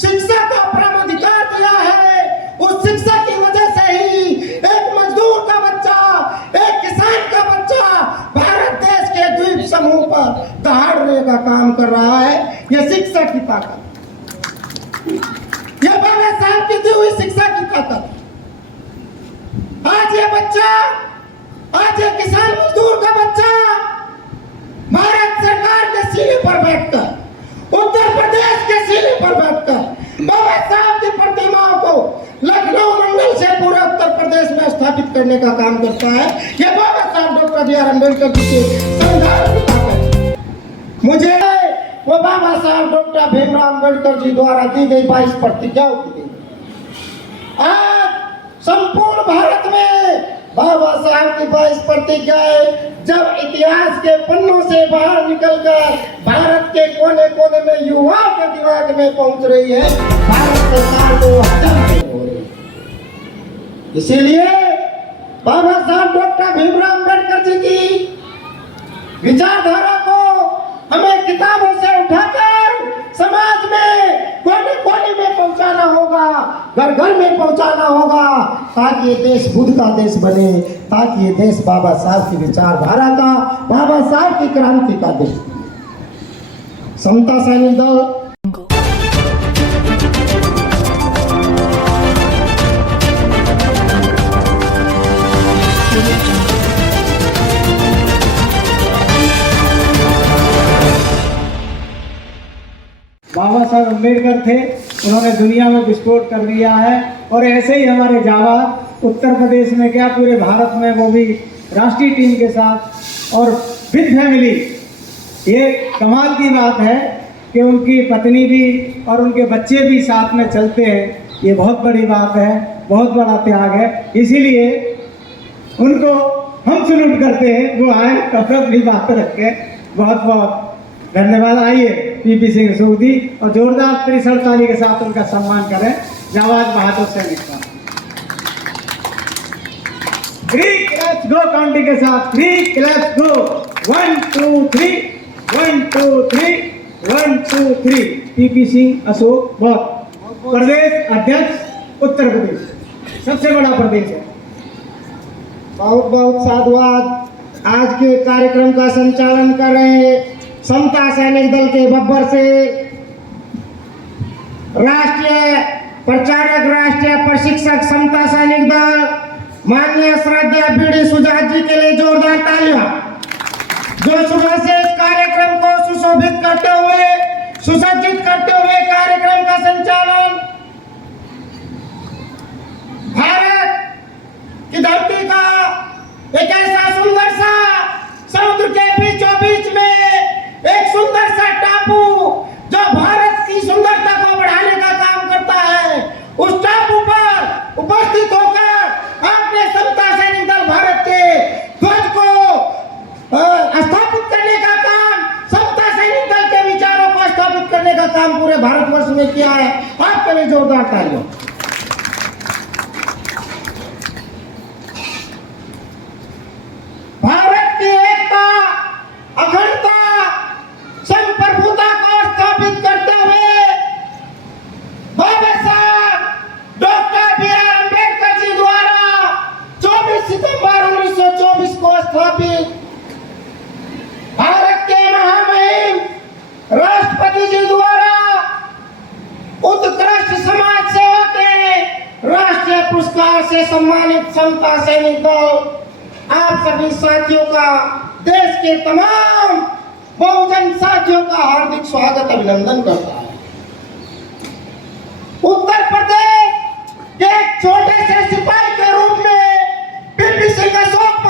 शिक्षा का परम अधिकार दिया है, उस शिक्षा की वजह से ही एक मजदूर का बच्चा, एक किसान का बच्चा भारत देश के द्वीप समूह पर दहाड़ने का काम कर रहा है। यह शिक्षा की ताकत, यह बाबा साहब की दी हुई शिक्षा की ताकत। आज ये बच्चा, आज ये किसान मजदूर का बच्चा भारत सरकार के सीने पर बैठकर, उत्तर प्रदेश के सीने पर बैठकर बाबा साहब की प्रतिमाओं को लखनऊ मंडल से पूरे उत्तर प्रदेश में स्थापित करने का काम करता है। यह बाबा साहब doctor B are Ambedkar ji के संविधान की ताकत है। मुझे वो बाबा साहब डॉक्टर भीमराव अम्बेडकर जी द्वारा दी गई 22 प्रतिज्ञाओं की आज संपूर्ण भारत में बाबा साहब की 22 प्रतिज्ञाएं जब इतिहास के पन्नों से बाहर निकलकर भारत के कोने कोने में युवाओं के दिमाग में पहुंच रही है, भारत सरकार को हजम नहीं हो रही। इसीलिए बाबा साहब डॉक्टर भीमराव अम्बेडकर जी की विचारधारा को हमें किताबों से उठाकर समाज में कोने कोने में पहुंचाना होगा, घर घर में पहुंचाना होगा, ताकि ये देश बुद्ध का देश बने, ताकि ये देश बाबा साहब की विचारधारा का, बाबा साहब की क्रांति का देश बने। समता सैनिक दल बाबा साहब अम्बेडकर थे, उन्होंने दुनिया में विस्फोट कर दिया है। और ऐसे ही हमारे जाबाज उत्तर प्रदेश में क्या पूरे भारत में, वो भी राष्ट्रीय टीम के साथ और विद फैमिली। ये कमाल की बात है कि उनकी पत्नी भी और उनके बच्चे भी साथ में चलते हैं। ये बहुत बड़ी बात है, बहुत बड़ा त्याग है। इसीलिए उनको हम सैल्यूट करते हैं। वो आए और अपनी बात रखें। बहुत बहुत धन्यवाद। आइए पीपी सिंह सूदी और जोरदार त्रिशल ताली के साथ उनका सम्मान करें। जाबाज बहादुर सैनिक का ग्रीक लेट्स गो काउंटिंग के साथ Greek let's go 1 2 3 1 2 3 1 2 3। PP Singh Ashok बहुत प्रदेश अध्यक्ष उत्तर प्रदेश, सबसे बड़ा प्रदेश है। बहुत बहुत साधुवाद। आज के कार्यक्रम का संचालन कर रहे हैं समता सैनिक दल के बब्बर से राष्ट्रीय प्रचारक, राष्ट्रीय प्रशिक्षक समता सैनिक दल माननीय श्रद्धेय बीडी सुजात जी के लिए जोरदार तालियां, जो सुबह से इस कार्यक्रम को सुशोभित करते हुए, सुसज्जित करते हुए कार्यक्रम का संचालन भारत की धरती का एक ऐसा सुंदर सा समुद्र के बीचों बीच में एक सुंदर सा टापू जो भारत की सुंदरता को बढ़ाने का काम करता है, उस टापू पर उपस्थित होकर आपने समता सैनिक दल भारत के ध्वज को स्थापित करने का काम, समता सैनिक दल के विचारों को स्थापित करने का काम पूरे भारतवर्ष में किया है। आपके लिए जोरदार तालियां। भारत की एकता, अखंडता, संप्रभुता को स्थापित करते हुए बाबा साहब doctor B are Ambedkar ji द्वारा 24 सितंबर 1924 को स्थापित भारत के महामहिम राष्ट्रपति जी द्वारा उत्कृष्ट समाज सेवा के राष्ट्रीय पुरस्कार से सम्मानित समता सैनिक दल आप सभी साथियों का, देश के तमाम बहुजन साथियों का हार्दिक स्वागत, अभिनंदन करता है। उत्तर प्रदेश के एक छोटे से सिपाही के रूप में पीपी सिंह अशोक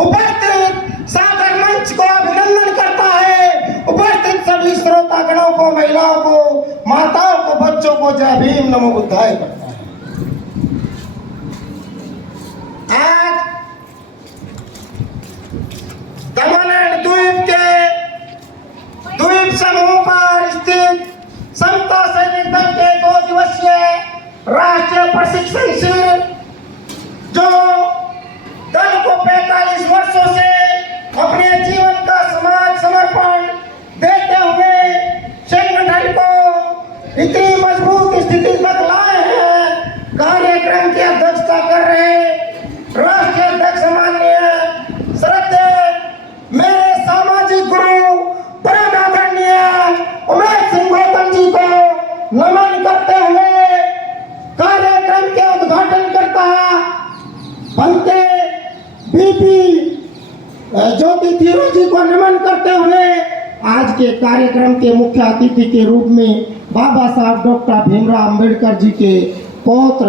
उपस्थित सादर मंच को अभिनंदन करता है। उपस्थित सभी श्रोतागणों को, महिलाओं को, माताओं को, बच्चों को जय भीम नमो बुद्धाय करता है। आज दमन द्वीप के द्वीप समूह पर स्थित समता सैनिक दल के 2 दिवसीय राष्ट्रीय प्रशिक्षण शिविर, जो दल को 45 वर्षों से अपने जीवन का समाज समर्पण देते हुए संगठन को इतनी मजबूत स्थिति तक लाए हैं। कार्यक्रम की अध्यक्षता कर रहे राष्ट्रीय अध्यक्ष माननीय श्रद्धेय मेरे सामाजिक गुरु परम आदरणीय उमेश सिंह गौतम जी को नमन करते हुए कार्यक्रम के उद्घाटन करता बनते बीपी ज्योति थीरू जी को नमन करते हुए आज के कार्यक्रम के मुख्य अतिथि के रूप में बाबा साहब डॉक्टर भीमराव अंबेडकर जी के पौत्र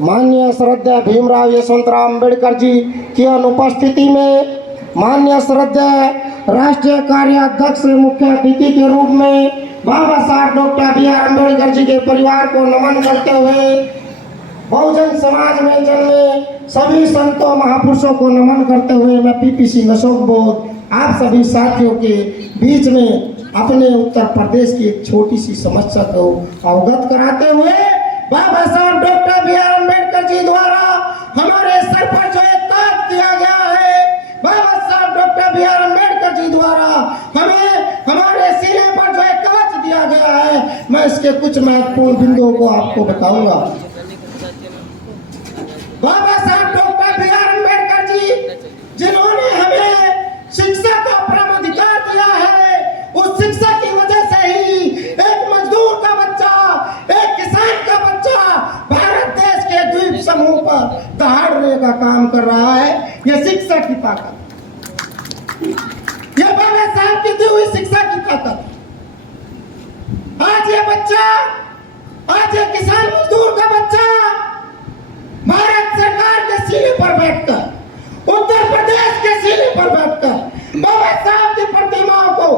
माननीय श्रद्धेय भीमराव यशवंतराव अंबेडकर जी की अनुपस्थिति में माननीय श्रद्धेय राष्ट्रीय कार्याध्यक्ष मुख्य अतिथि के रूप में बाबा साहब doctor B are Ambedkar ji के परिवार को नमन करते हुए बहुजन समाज में जन्मे सभी संतों महापुरुषों को नमन करते हुए मैं पीपी सिंह अशोक बोध आप सभी साथियों के बीच में अपने उत्तर प्रदेश की एक छोटी सी समस्या को अवगत कराते हुए बाबा साहब doctor B are Ambedkar ji द्वारा हमारे सर पर जो एक ताज दिया गया है, बाबा साहब doctor B are Ambedkar ji द्वारा हमें हमारे सीने पर जो एक कवच दिया गया है, मैं इसके कुछ महत्वपूर्ण बिंदुओं को आपको बताऊंगा। बाबा साहब doctor B are Ambedkar ji जिन्होंने हमें शिक्षा का परम अधिकार दिया है, उस शिक्षा की वजह से ही एक मजदूर का बच्चा, एक किसान का बच्चा भारत देश के द्वीप समूह पर दहाड़ने का काम कर रहा है। यह शिक्षा की ताकत, यह बाबा साहब की दी हुई शिक्षा की ताकत। आज ये बच्चा, आज ये किसान मजदूर का बच्चा भारत सरकार के सीने पर बैठकर, उत्तर प्रदेश के सीने पर बैठकर बाबा साहब की प्रतिमाओं को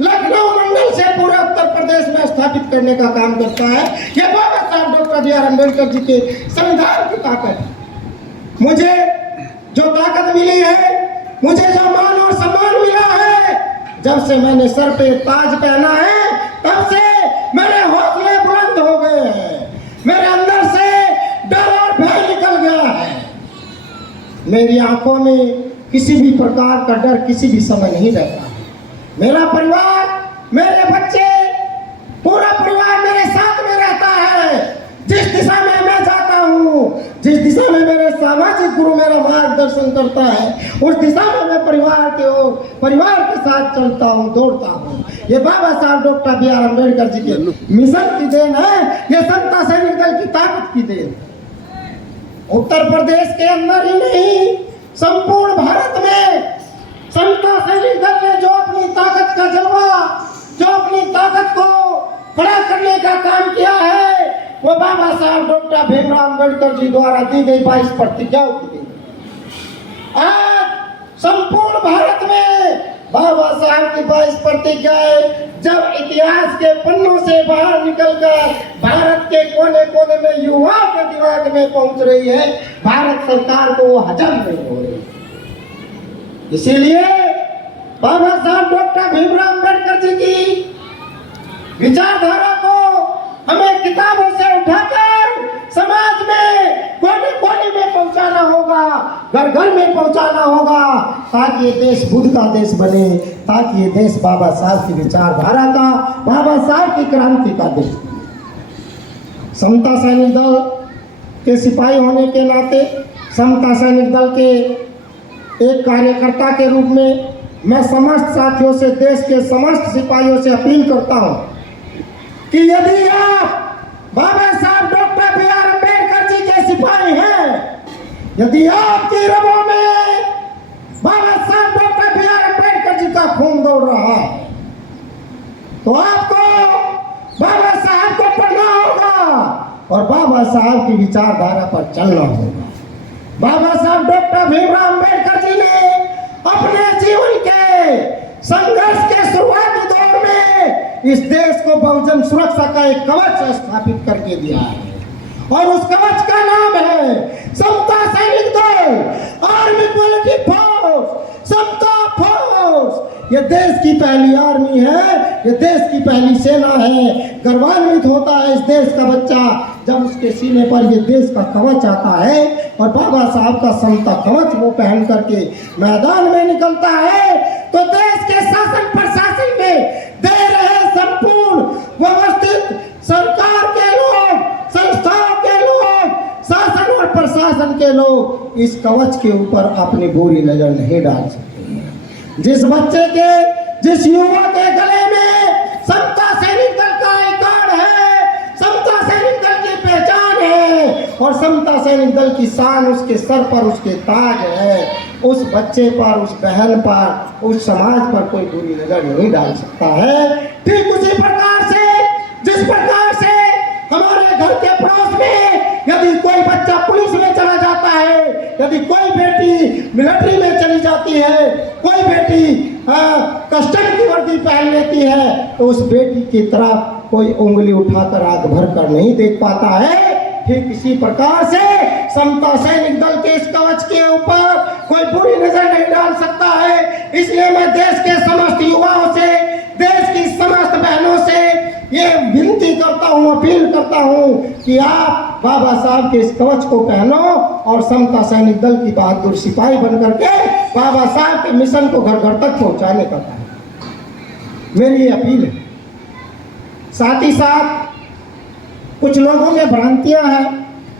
लखनऊ मंडल से पूरे उत्तर प्रदेश में स्थापित करने का काम करता है। यह बाबा साहब doctor B are Ambedkar ji के संविधान की ताकत है। मुझे जो ताकत मिली है, मुझे जो मान और सम्मान मिला है, जब से मैंने सर पे ताज पहना है तब से मेरे हौसले बुलंद हो गए हैं, मेरे अंदर से डर और भय निकल गया है। मेरी आंखों में किसी भी प्रकार का डर किसी भी समय नहीं रहता। मेरा परिवार, मेरे बच्चे, पूरा परिवार मेरे साथ में रहता है। जिस दिशा में मैं जाता हूँ, जिस दिशा में मेरे सामाजिक गुरु मेरा मार्गदर्शन करता है, उस दिशा में मैं परिवार के ओर, परिवार के साथ चलता हूँ, दौड़ता हूँ। ये बाबा साहब doctor B are Ambedkar ji के मिशन की देन है, ये समता सैनिक दल की ताकत की देन। उत्तर प्रदेश के अंदर ही नहीं, संपूर्ण भारत में समता सैनिक दल ने जो अपनी ताकत का जलवा, जो अपनी ताकत को खड़ा करने का काम किया है, वो बाबा साहब डॉक्टर भीमराव अम्बेडकर जी द्वारा दी गई 22 प्रतिज्ञाओं की देन। आज संपूर्ण भारत में बाबा साहब की 22 प्रतिज्ञाएं जब इतिहास के पन्नों से बाहर निकलकर भारत के कोने कोने में युवाओं के दिमाग में पहुंच रही है, भारत सरकार को वो हजम नहीं हो रही। इसीलिए बाबा साहब डॉक्टर भीमराव अम्बेडकर जी की विचारधारा को हमें किताबों से उठाकर समाज में कोने कोने में पहुंचाना होगा, घर घर में पहुंचाना होगा, ताकि ये देश बुद्ध का देश बने, ताकि ये देश बाबा साहब की विचारधारा का, बाबा साहब की क्रांति का देश। समता सैनिक दल के सिपाही होने के नाते, समता सैनिक दल के एक कार्यकर्ता के रूप में मैं समस्त साथियों से, देश के समस्त सिपाहियों से अपील करता हूं कि यदि आप बाबा साहब doctor B are Ambedkar ji के सिपाही हैं, यदि आपकी रगों में बाबा साहब doctor B are Ambedkar ji का खून दौड़ रहा है, तो आपको बाबा साहब को पढ़ना होगा और बाबा साहब की विचारधारा पर चलना होगा। बाबा साहब डॉक्टर भीमराव अम्बेडकर जी ने अपने जीवन के संघर्ष के शुरुआती दौर में इस देश को बहुजन सुरक्षा का एक कवच स्थापित करके दिया है, और उस कवच का नाम है समता सैनिक दल, आर्मी पॉलिटी फोर्स, समता फोर्स। ये देश की पहली आर्मी है, ये देश की पहली सेना है। गर्वान्वित होता है इस देश का बच्चा जब उसके सीने पर ये देश का कवच आता है और बाबा साहब का समता कवच वो पहन करके मैदान में निकलता है, तो देश के शासन प्रशासन में दे रहे संपूर्ण व्यवस्थित सरकार के लोग, प्रशासन के लोग इस कवच के ऊपर अपनी बुरी नजर नहीं डाल सकते हैं। जिस बच्चे के, जिस युवा के गले में समता सैनिक दल का आई कार्ड है, समता सैनिक दल की पहचान है और समता सैनिक दल की शान उसके सर पर, उसके ताज है, उस बच्चे पर, उस बहन पर, उस समाज पर कोई बुरी नजर नहीं डाल सकता है। ठीक उसी प्रकार से, जिस प्रकार से हमारे घर के पड़ोस में यदि कोई बच्चा पुलिस में चला जाता है, यदि कोई बेटी मिलिट्री में चली जाती है, कोई बेटी कस्टम की वर्दी पहन लेती है, तो उस बेटी की तरफ कोई उंगली उठाकर आंख भर कर नहीं देख पाता है। ठीक इसी प्रकार से समता सैनिक दल के इस कवच के ऊपर कोई बुरी नजर नहीं डाल सकता है। इसलिए मैं देश के समस्त युवाओं से, देश की समस्त बहनों से ये विनती करता हूँ, अपील करता हूँ कि आप बाबा साहब के इस कवच को पहनो और समता सैनिक दल की बहादुर सिपाही बनकर के बाबा साहब के मिशन को घर घर तक पहुँचाने का काम, मेरी ये अपील है। साथ ही साथ कुछ लोगों में भ्रांतियां हैं,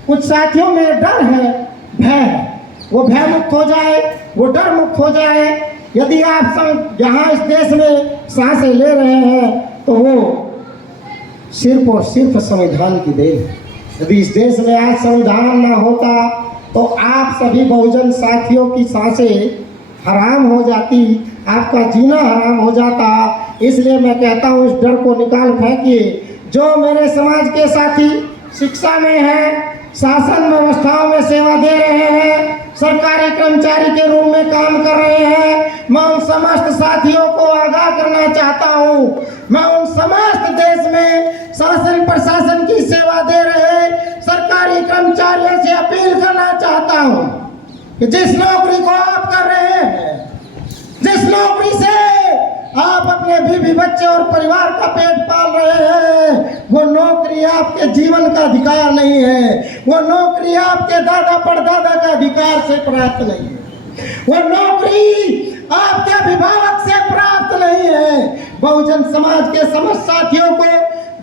कुछ साथियों में डर है, भय है। वो भय मुक्त हो जाए, वो डर मुक्त हो जाए। यदि आप सब यहाँ इस देश में सांसें ले रहे हैं तो वो सिर्फ और सिर्फ संविधान की देन है। यदि इस देश में आज संविधान ना होता तो आप सभी बहुजन साथियों की सांसें हराम हो जाती, आपका जीना हराम हो जाता। इसलिए मैं कहता हूँ इस डर को निकाल फेंकिए। जो मेरे समाज के साथी शिक्षा में हैं, शासन व्यवस्थाओं में सेवा दे रहे हैं, सरकारी कर्मचारी के रूप में काम कर रहे हैं, मैं उन समस्त साथियों को आगाह करना चाहता हूँ। मैं उन समस्त देश में शासन प्रशासन की सेवा दे रहे सरकारी कर्मचारियों से अपील करना चाहता हूँ कि जिस नौकरी को आप कर रहे हैं, जिस नौकरी से आप अपने बीवी बच्चे और परिवार का पेट पाल रहे हैं, वो नौकरी आपके जीवन का अधिकार नहीं है। वो नौकरी आपके दादा परदादा का अधिकार से प्राप्त नहीं है। वो नौकरी आपके अभिभावक से प्राप्त नहीं है। बहुजन समाज के समस्त साथियों को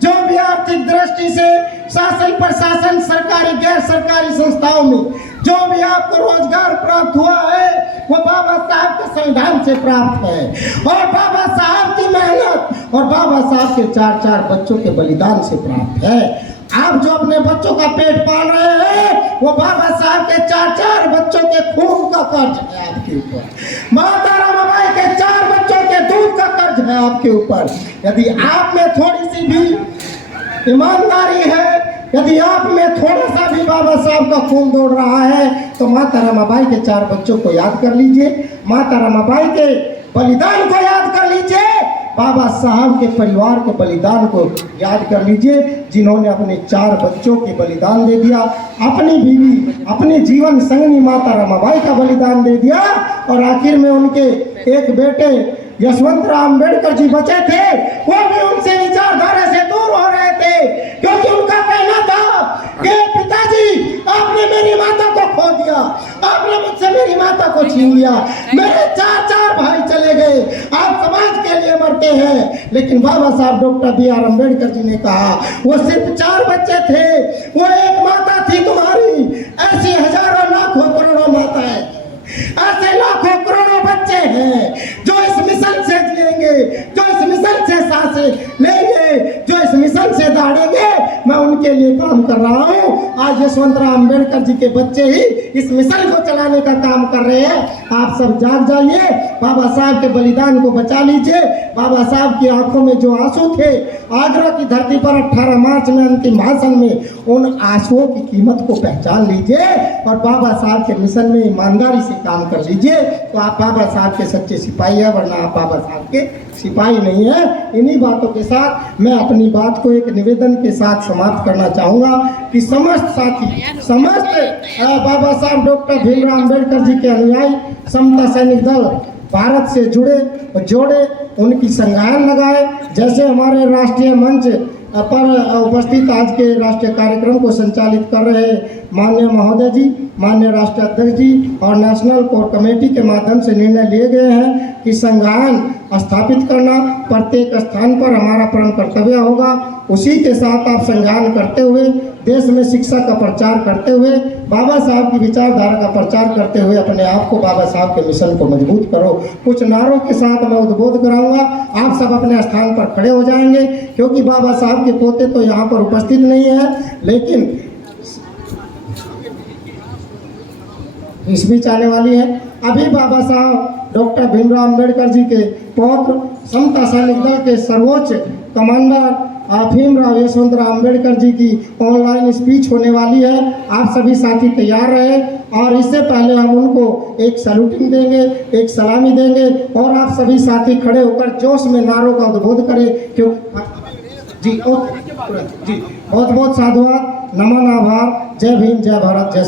जो भी आर्थिक दृष्टि से शासन प्रशासन, सरकारी गैर सरकारी संस्थाओं में जो भी आपको रोजगार प्राप्त हुआ है, वो बाबा साहब के संविधान से प्राप्त है और बाबा साहब की मेहनत और बाबा साहब के 4-4 बच्चों के बलिदान से प्राप्त है। आप जो अपने बच्चों का पेट पाल रहे हैं, वो बाबा साहब के 4-4 बच्चों के खून का कर्ज है आपके ऊपर। माता रमाबाई के 4 बच्चों के दूध का कर्ज है आपके ऊपर। यदि आप में थोड़ी सी भी ईमानदारी है, यदि आप में थोड़ा सा भी बाबा साहब का खून दौड़ रहा है, तो माता रमाबाई के 4 बच्चों को याद कर लीजिए, माता रमाबाई के बलिदान को याद कर लीजिए, बाबा साहब के परिवार के बलिदान को याद कर लीजिए, जिन्होंने अपने 4 बच्चों के बलिदान दे दिया, अपनी बीवी, अपने जीवन संगनी माता रमाबाई का बलिदान दे दिया और आखिर में उनके एक बेटे यशवंतराव अम्बेडकर जी बचे थे, वो भी उनसे विचारधारा से दूर हो रहे थे, क्योंकि उनका कहना था कि पिताजी आपने मेरी माता को खो दिया, आपने मुझसे मेरी माता को छीन लिया, मेरे 4 भाई चले गए, आप समाज के लिए मरते हैं। लेकिन बाबा साहब डॉक्टर B.R. अम्बेडकर जी ने कहा वो सिर्फ 4 बच्चे थे, वो एक माता थी तुम्हारी, ऐसी हजारों लाखों करोड़ों माताएं, ऐसे लाखों करोड़ों बच्चे हैं जो इस मिशन से जिएंगे, जो इस मिशन से सांसें लेंगे, जो इस मिशन से दौड़ेंगे। मैं उनके लिए काम कर रहा हूँ। आज यशवंतराव अम्बेडकर जी के बच्चे ही इस मिशन को चलाने का काम कर रहे हैं। आप सब जाग जाइए, बाबा साहब के बलिदान को बचा लीजिए। बाबा साहब की आंखों में जो आंसू थे, आगरा की धरती पर 18 मार्च में अंतिम भाषण में, उन आंसुओं की कीमत को पहचान लीजिए और बाबा साहब के मिशन में ईमानदारी से काम कर लीजिए, तो आप बाबा साहब के सच्चे सिपाही है, वरना आप बाबा साहब के सिपाही नहीं है। इन्हीं बातों के साथ मैं अपनी बात को एक निवेदन के साथ समाप्त करना चाहूँगा कि समस्त साथी, समस्त बाबा साहब डॉक्टर भीमराव अम्बेडकर जी के अनुयायी समता सैनिक दल भारत से जुड़े और जोड़े, उनकी संज्ञान लगाए। जैसे हमारे राष्ट्रीय मंच पर उपस्थित आज के राष्ट्रीय कार्यक्रम को संचालित कर रहे माननीय महोदय जी, माननीय राष्ट्रीय अध्यक्ष जी और नेशनल कोर कमेटी के माध्यम से निर्णय लिए गए हैं कि संज्ञान स्थापित करना प्रत्येक स्थान पर हमारा परम कर्तव्य होगा। उसी के साथ आप संज्ञान करते हुए देश में शिक्षा का प्रचार करते हुए बाबा साहब की विचारधारा का प्रचार करते हुए अपने आप को बाबा साहब के मिशन को मजबूत करो। कुछ नारों के साथ मैं उद्बोध कराऊंगा, आप सब अपने स्थान पर खड़े हो जाएंगे, क्योंकि बाबा साहब के पोते तो यहाँ पर उपस्थित नहीं है, लेकिन इस बीच आने वाली है। अभी बाबा साहब डॉक्टर भीमराव अंबेडकर जी के पौत्र समता सैनिक दल के सर्वोच्च कमांडर भीमराव यशवंतराव अंबेडकर जी की ऑनलाइन स्पीच होने वाली है। आप सभी साथी तैयार रहे और इससे पहले हम उनको एक सैल्यूटिंग देंगे, एक सलामी देंगे और आप सभी साथी खड़े होकर जोश में नारों का उद्बोध करें। क्यों जी बहुत बहुत साधुवाद, नमन, आभार। जय भीम, जय भारत, जय